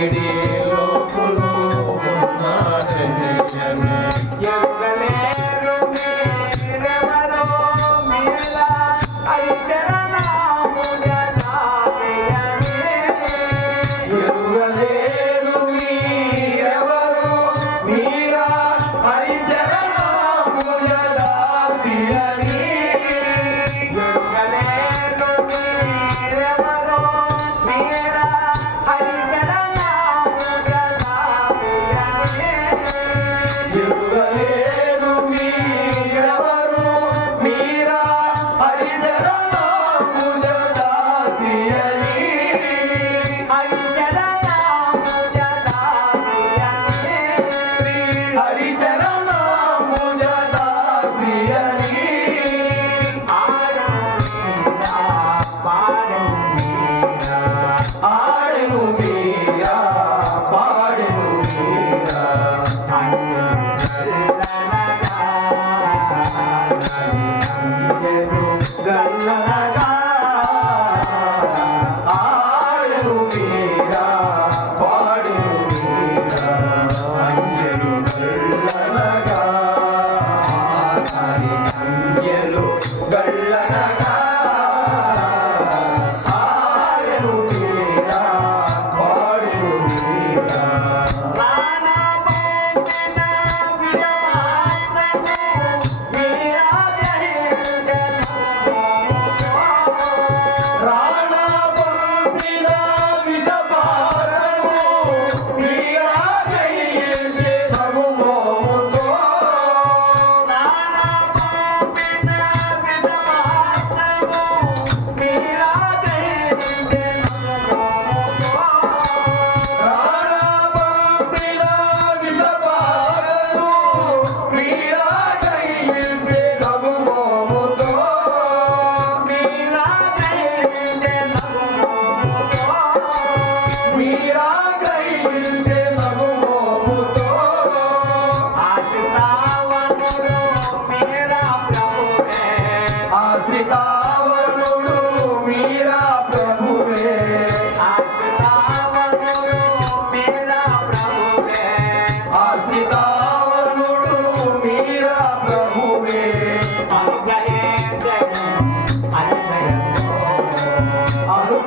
ಕೆಡೇ Hari Sarah.